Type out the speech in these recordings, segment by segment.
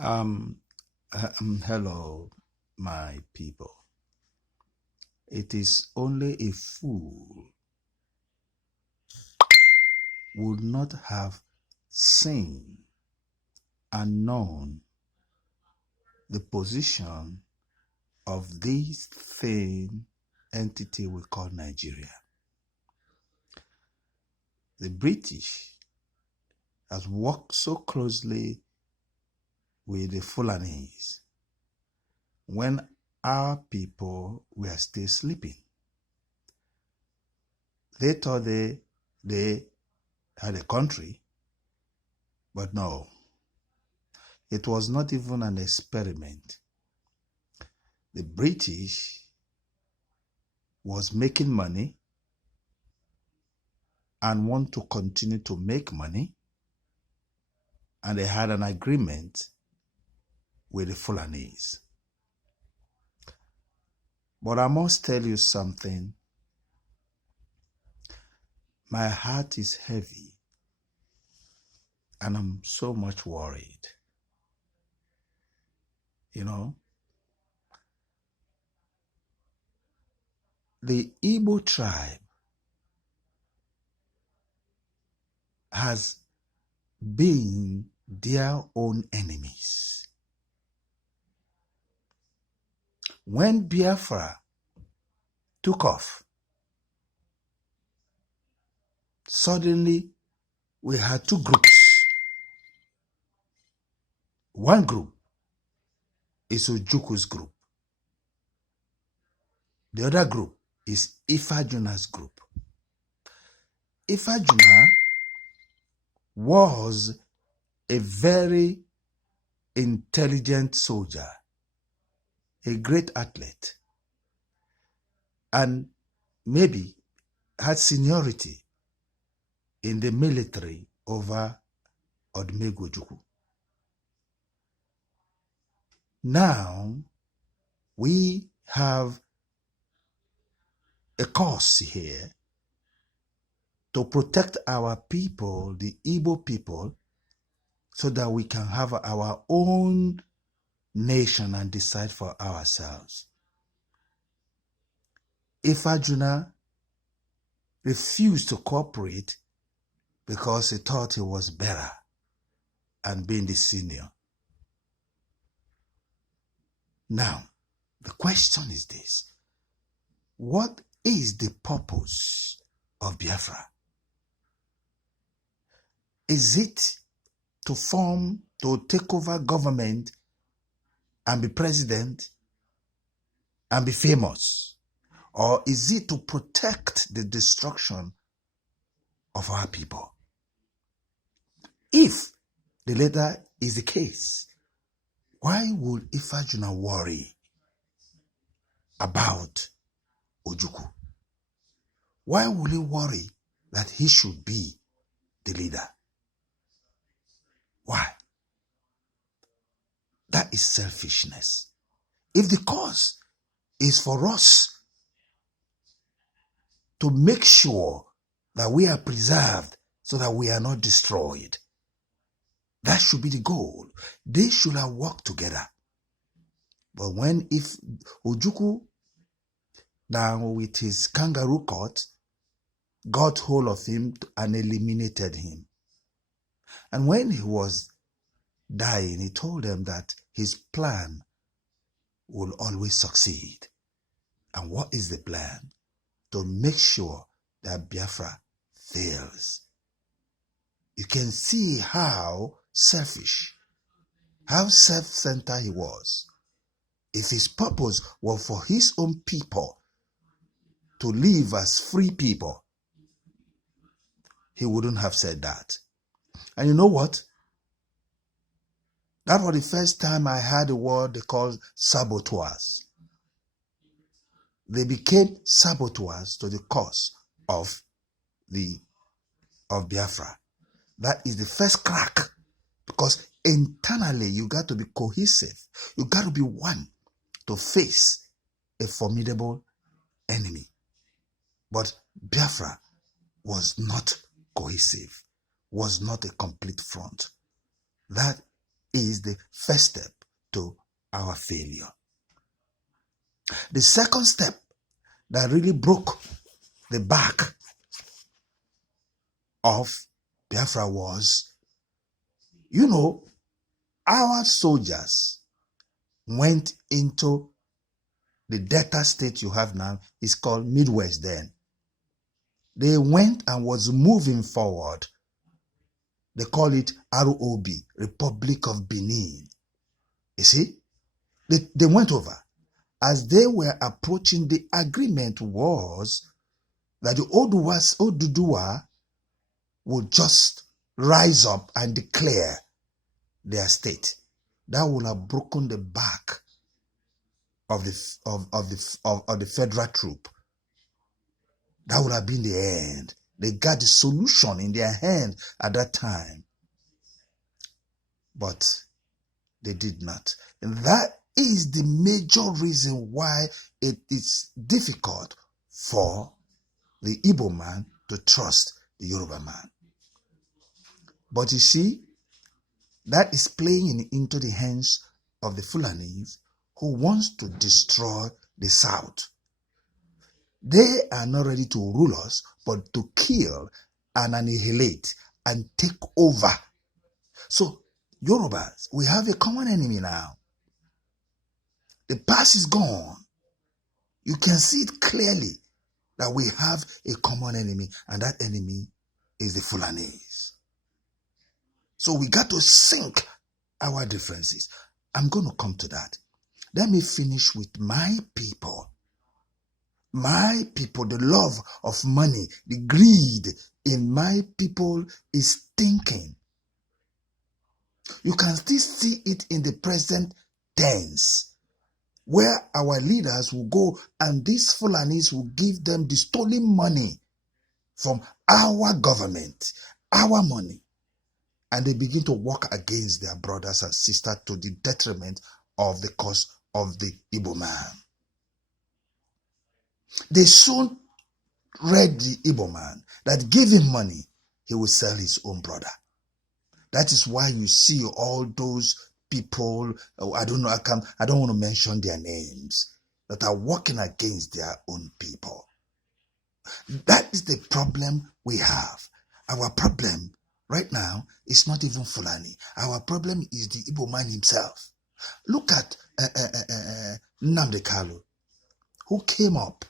Um, Hello, my people. It is only a fool would not have seen and known the position of this thing entity we call Nigeria. The British has worked so closely with the Fulanis when our people were still sleeping. They thought they had a country, but no. It was not even an experiment. The British was making money and want to continue to make money, and they had an agreement with the Fulanese. But I must tell you something. My heart is heavy and I'm so much worried. You know, the Igbo tribe has been their own enemies. When Biafra took off, suddenly we had two groups. One group is Ojuku's group. The other group is Ifajuna's group. Ifajuna was a very intelligent soldier, a great athlete, and maybe had seniority in the military over Odumegwu Ojukwu. Now, we have a cause here to protect our people, the Igbo people, so that we can have our own nation and decide for ourselves. Ifajuna refused to cooperate because he thought he was better and being the senior. Now, the question is this: what is the purpose of Biafra? Is it to take over government and be president and be famous? Or is it to protect the destruction of our people? If the latter is the case, why would Ifajuna worry about Ojukwu? Why would he worry that he should be the leader? Why? That is selfishness. If the cause is for us to make sure that we are preserved so that we are not destroyed, that should be the goal. They should have worked together. But if Ojukwu, now with his kangaroo court, got hold of him and eliminated him. And when he was dying, he told them that his plan will always succeed. And what is the plan? To make sure that Biafra fails. You can see how selfish, how self-centered he was. If his purpose was for his own people to live as free people, he wouldn't have said that. And you know what? That was the first time I heard a word they called saboteurs. They became saboteurs to the cause of Biafra. That is the first crack, because internally you got to be cohesive. You got to be one to face a formidable enemy. But Biafra was not cohesive, was not a complete front. That is the first step to our failure. The second step that really broke the back of Biafra was, our soldiers went into the Delta state you have now. It's called Midwest then. They went and was moving forward. They call it ROB, Republic of Benin. You see, they went over. As they were approaching, the agreement was that the Oduduwa would just rise up and declare their state. That would have broken the back of the federal troop. That would have been the end. They got the solution in their hand at that time. But they did not. And that is the major reason why it is difficult for the Igbo man to trust the Yoruba man. But you see, that is playing into the hands of the Fulanis who wants to destroy the South. They are not ready to rule us, but to kill and annihilate and take over. So, Yorubas, we have a common enemy now. The past is gone. You can see it clearly that we have a common enemy, and that enemy is the Fulanis. So we got to sink our differences. I'm going to come to that. Let me finish with my people. My people, the love of money, the greed in my people is stinking. You can still see it in the present tense, where our leaders will go and these Fulanis will give them the stolen money from our government, our money, and they begin to work against their brothers and sisters to the detriment of the cause of the Igbo man. They soon read the Igbo man that give him money, he will sell his own brother. That is why you see all those people, I don't want to mention their names, that are working against their own people. That is the problem we have. Our problem right now is not even Fulani. Our problem is the Igbo man himself. Look at Nnamdi Kanu, who came up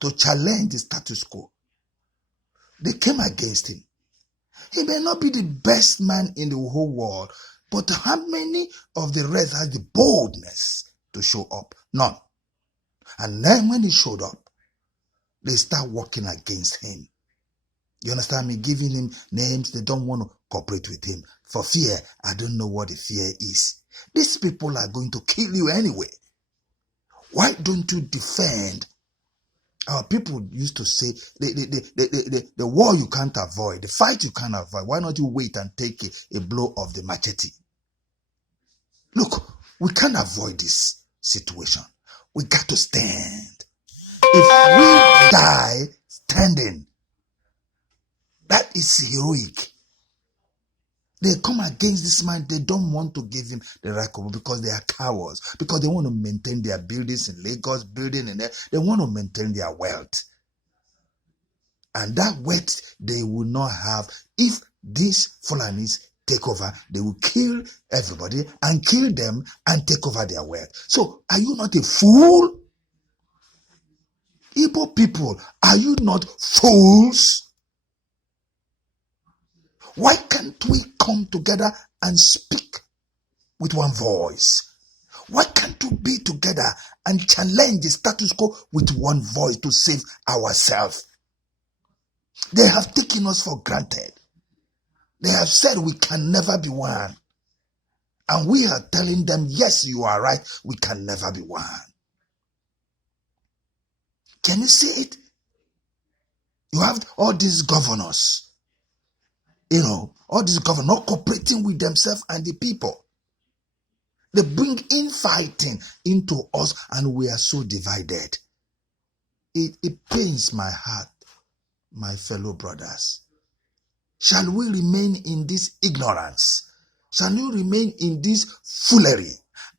to challenge the status quo. They came against him. He may not be the best man in the whole world, but how many of the rest has the boldness to show up? None. And then when he showed up, they start working against him. You understand me? Giving him names. They don't want to cooperate with him. For fear, I don't know what the fear is. These people are going to kill you anyway. Why don't you defend? Our people used to say, the war you can't avoid, the fight you can't avoid. Why not you wait and take a blow of the machete? Look, we can't avoid this situation. We got to stand. If we die standing, that is heroic. They come against this man. They don't want to give him the right cover because they are cowards. Because they want to maintain their buildings in Lagos, building in there. They want to maintain their wealth. And that wealth they will not have. If these Fulanis take over, they will kill everybody and kill them and take over their wealth. So, are you not a fool? Igbo people, are you not fools? Why can't we come together and speak with one voice? Why can't we be together and challenge the status quo with one voice to save ourselves? They have taken us for granted. They have said we can never be one. And we are telling them, yes, you are right, we can never be one. Can you see it? You have all these governors, all these governors not cooperating with themselves and the people. They bring infighting into us and we are so divided. It pains my heart, my fellow brothers. Shall we remain in this ignorance? Shall we remain in this foolery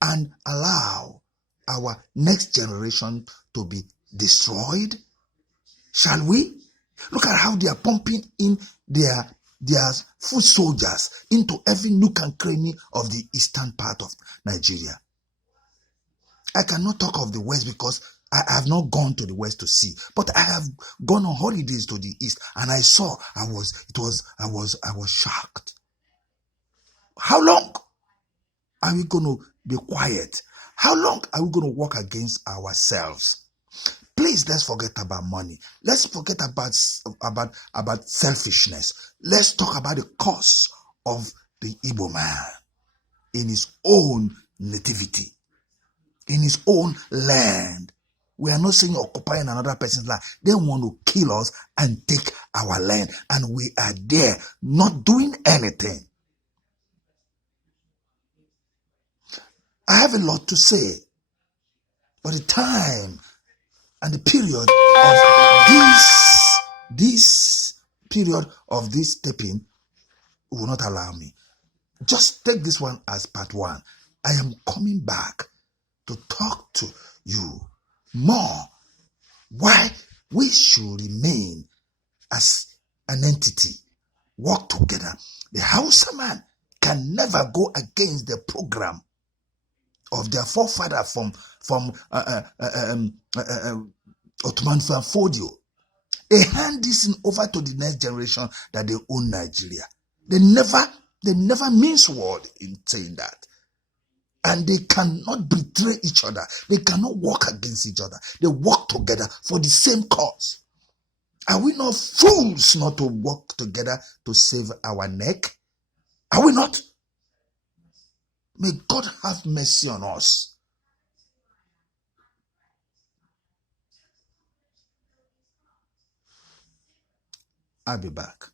and allow our next generation to be destroyed? Shall we? Look at how they are pumping in their foot soldiers into every nook and cranny of the eastern part of Nigeria. I cannot talk of the West because I have not gone to the West to see, but I have gone on holidays to the East, and I saw. I was shocked. How long are we going to be quiet? How long are we going to work against ourselves? Please, let's forget about money. Let's forget about selfishness. Let's talk about the cause of the Igbo man in his own nativity, in his own land. We are not saying occupying another person's land. They want to kill us and take our land, and we are there not doing anything. I have a lot to say, but the time and the period of this period of this taping will not allow me. Just take this one as part one. I am coming back to talk to you more why we should remain as an entity, work together. The Hausa man can never go against the program of their forefather from Ottoman Fodio. They hand this over to the next generation that they own Nigeria. They never mince word in saying that. And they cannot betray each other. They cannot work against each other. They work together for the same cause. Are we not fools not to work together to save our neck? Are we not? May God have mercy on us. I'll be back.